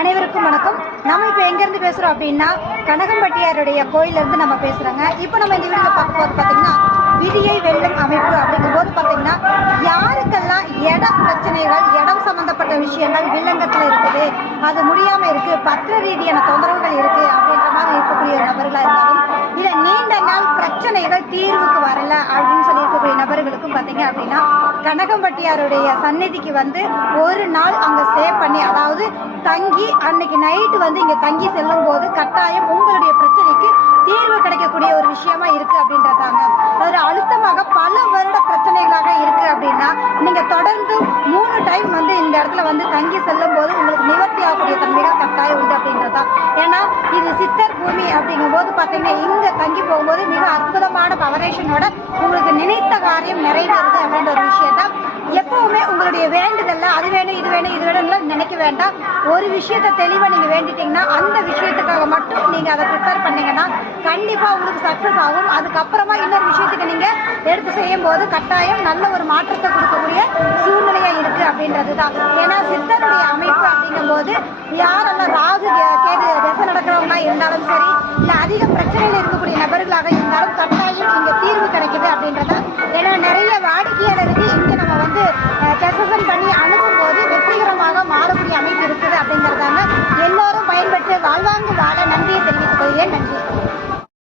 அனைவருக்கும் வணக்கம். நம்ம இப்போ எங்கேருந்து பேசுகிறோம் அப்படின்னா கனகம்பட்டியாருடைய கோயிலிருந்து நம்ம பேசுகிறோங்க. இப்போ நம்ம இந்த வீடியோவில் பார்க்க போது பார்த்தீங்கன்னா விதியை வெல்லும் அமைப்பு அப்படிங்கும்போது பார்த்தீங்கன்னா யாருக்கெல்லாம் இடம் பிரச்சனைகள், இடம் சம்மந்தப்பட்ட விஷயங்கள் வில்லங்கத்தில் இருக்குது, அது முடியாமல் இருக்குது, பத்திர ரீதியான தொந்தரவுகள் இருக்குது அப்படின்ற மாதிரி இருக்கக்கூடிய நபர்களாக இருந்தாலும், இல்லை நீண்ட நாள் பிரச்சனைகள் தீர்வுக்கு வரல அப்படின்னு சொல்லி இருக்கக்கூடிய நபர்களுக்கும் பார்த்தீங்க அப்படின்னா கனகம்பட்டியாருடைய சந்நிதிக்கு வந்து ஒரு நாள் அங்கே ஸ்டே பண்ணி, அதாவது தங்கி அன்னைக்கு நைட்டு வந்து இங்கே தங்கி செல்லும் போது கட்டாயம் உங்களுடைய பிரச்சனைக்கு தீர்வு கிடைக்கக்கூடிய ஒரு விஷயமா இருக்கு அப்படின்றதாங்க. அது அழுத்தமாக பல வருட பிரச்சனைகளாக இருக்கு அப்படின்னா நீங்க தொடர்ந்து 3 டைம் வந்து இந்த இடத்துல வந்து தங்கி செல்லும் போது உங்களுக்கு நிவர்த்தி ஆகக்கூடிய தன்மைகள் கட்டாயம் உண்டு அப்படின்றதா. ஏன்னா இது சித்தர் பூமி அப்படிங்கும் போது பாத்தீங்கன்னா இங்க தங்கி போகும்போது மிக அற்புதமான பவரேஷனோட உங்களுக்கு நினைத்த காரியம் நிறைவேறுது அப்படின்ற ஒரு விஷயத்தான். எப்பவுமே உங்களுடைய வேண்டுதல்ல அது வேணும் இது வேணும் இது வேணும்னு நினைக்க வேண்டாம். ஒரு விஷயத்த தெளிவா நீங்க வேண்டிட்டீங்கன்னா அந்த விஷயத்துக்காக மட்டும் நீங்க அதை ப்ரிப்பேர் பண்ணீங்கன்னா கண்டிப்பா உங்களுக்கு சக்சஸ் ஆகும். அதுக்கப்புறமா இன்னொரு விஷயத்துக்கு நீங்க எடுத்து செய்யும் போது கட்டாயம் நல்ல ஒரு மாற்றத்தை கொடுக்கக்கூடிய சூழ்நிலையா இருக்கு அப்படின்றதுதான். ஏன்னா சித்தருடைய அமைப்பு அப்படிங்கும் போது யாரெல்லாம் ராகு கேது திசை நடக்கிறவங்களா இருந்தாலும் சரி, இல்ல அதிக பிரச்சனையில் இருக்கக்கூடிய நபர்களாக இருந்தாலும் கட்டாயம்